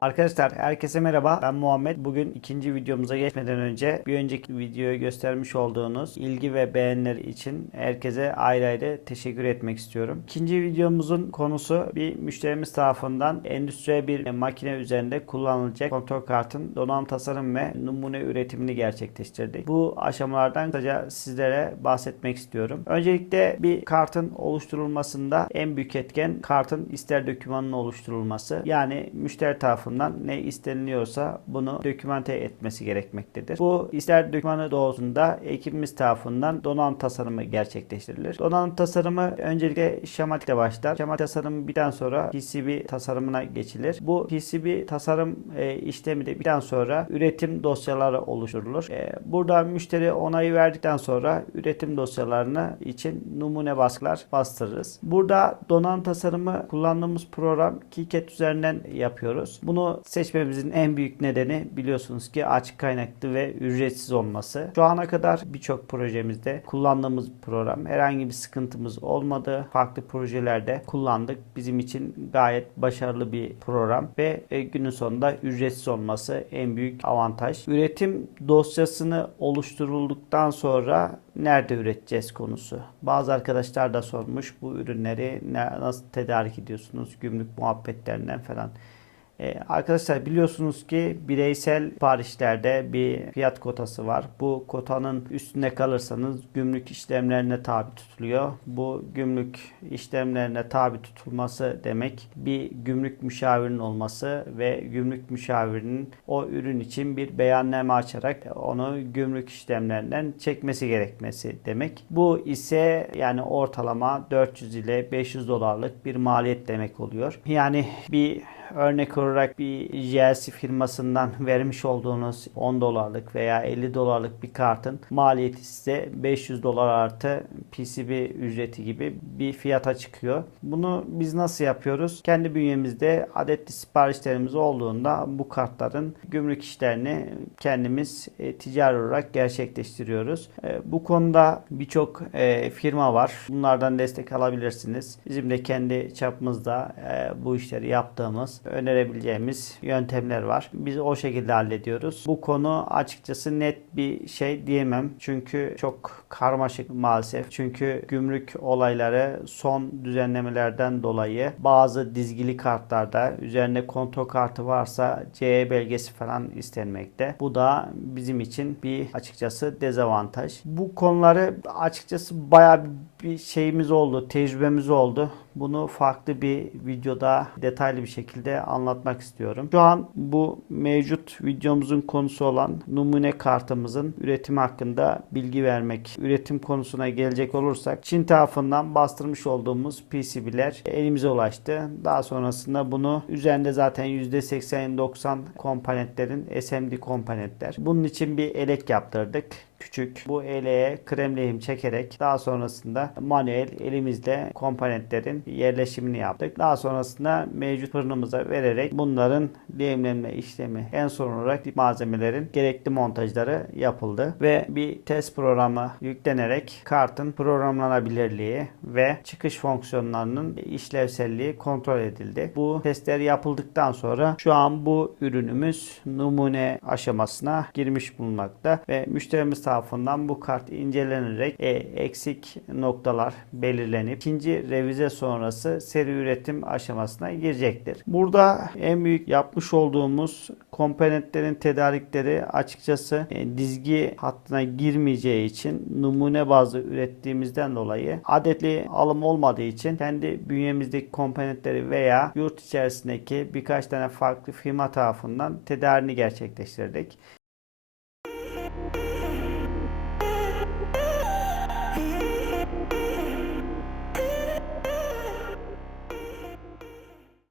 Arkadaşlar herkese merhaba. Ben Muhammed. Bugün ikinci videomuza geçmeden önce bir önceki videoya göstermiş olduğunuz ilgi ve beğeniler için herkese ayrı ayrı teşekkür etmek istiyorum. İkinci videomuzun konusu bir müşterimiz tarafından endüstriye bir makine üzerinde kullanılacak kontrol kartın donanım tasarım ve numune üretimini gerçekleştirdik. Bu aşamalardan kısaca sizlere bahsetmek istiyorum. Öncelikle bir kartın oluşturulmasında en büyük etken kartın ister dokümanının oluşturulması. Yani müşteri tarafından ne isteniliyorsa bunu dokümante etmesi gerekmektedir. Bu ister dokümanı doğrultusunda ekibimiz tarafından donanım tasarımı gerçekleştirilir. Donanım tasarımı öncelikle şematikle başlar. Şematik tasarımı bitten sonra PCB tasarımına geçilir. Bu PCB tasarım e, işlemi de bitten sonra üretim dosyaları oluşturulur. E, burada müşteri onayı verdikten sonra üretim dosyalarını için numune baskılar bastırırız. Burada donanım tasarımı kullandığımız program KiCad üzerinden yapıyoruz. Bunu seçmemizin en büyük nedeni biliyorsunuz ki açık kaynaklı ve ücretsiz olması. Şu ana kadar birçok projemizde kullandığımız program herhangi bir sıkıntımız olmadı. Farklı projelerde kullandık. Bizim için gayet başarılı bir program ve e, günün sonunda ücretsiz olması en büyük avantaj. Üretim dosyasını oluşturulduktan sonra nerede üreteceğiz konusu. Bazı arkadaşlar da sormuş bu ürünleri nasıl tedarik ediyorsunuz gümrük muhabbetlerinden falan. Ee, arkadaşlar biliyorsunuz ki bireysel siparişlerde bir fiyat kotası var. Bu kotanın üstünde kalırsanız gümrük işlemlerine tabi tutuluyor. Bu gümrük işlemlerine tabi tutulması demek bir gümrük müşavirinin olması ve gümrük müşavirinin o ürün için bir beyanname açarak onu gümrük işlemlerinden çekmesi gerekmesi demek. Bu ise yani ortalama 400 ile 500 dolarlık bir maliyet demek oluyor. Yani bir örnek olarak bir GLC firmasından vermiş olduğunuz 10 dolarlık veya 50 dolarlık bir kartın maliyeti size 500 dolar artı PCB ücreti gibi bir fiyata çıkıyor. Bunu biz nasıl yapıyoruz? Kendi bünyemizde adetli siparişlerimiz olduğunda bu kartların gümrük işlerini kendimiz e, ticari olarak gerçekleştiriyoruz. E, bu konuda birçok e, firma var. Bunlardan destek alabilirsiniz. Bizim de kendi çapımızda e, bu işleri yaptığımız önerebileceğimiz yöntemler var. Biz o şekilde hallediyoruz. Bu konu açıkçası net bir şey diyemem. Çünkü çok karmaşık maalesef. Çünkü gümrük olayları son düzenlemelerden dolayı bazı dizgili kartlarda üzerinde kontrol kartı varsa CE belgesi falan istenmekte. Bu da bizim için bir açıkçası dezavantaj. Bu konuları açıkçası bayağı bir şeyimiz oldu, tecrübemiz oldu. Bunu farklı bir videoda detaylı bir şekilde anlatmak istiyorum. Şu an bu mevcut videomuzun konusu olan numune kartımızın üretimi hakkında bilgi vermek. Üretim konusuna gelecek olursak Çin tarafından bastırmış olduğumuz PCB'ler elimize ulaştı. Daha sonrasında bunu üzerinde zaten %80-90 komponentlerin SMD komponentler. Bunun için bir elek yaptırdık küçük. Bu eleğe krem lehim çekerek daha sonrasında manuel elimizle komponentlerin yerleşimini yaptık. Daha sonrasında mevcut fırınımıza vererek bunların lehimlenme işlemi en son olarak malzemelerin gerekli montajları yapıldı ve bir test programı yüklenerek kartın programlanabilirliği ve çıkış fonksiyonlarının işlevselliği kontrol edildi. Bu testler yapıldıktan sonra şu an bu ürünümüz numune aşamasına girmiş bulunmakta ve müşterimiz tarafından bu kart incelenerek e, eksik noktalar belirlenip ikinci revize sonrası seri üretim aşamasına girecektir. Burada en büyük yapmış olduğumuz komponentlerin tedarikleri açıkçası e, dizgi hattına girmeyeceği için numune bazlı ürettiğimizden dolayı adetli alım olmadığı için kendi bünyemizdeki komponentleri veya yurt içerisindeki birkaç tane farklı firma tarafından tedarini gerçekleştirdik.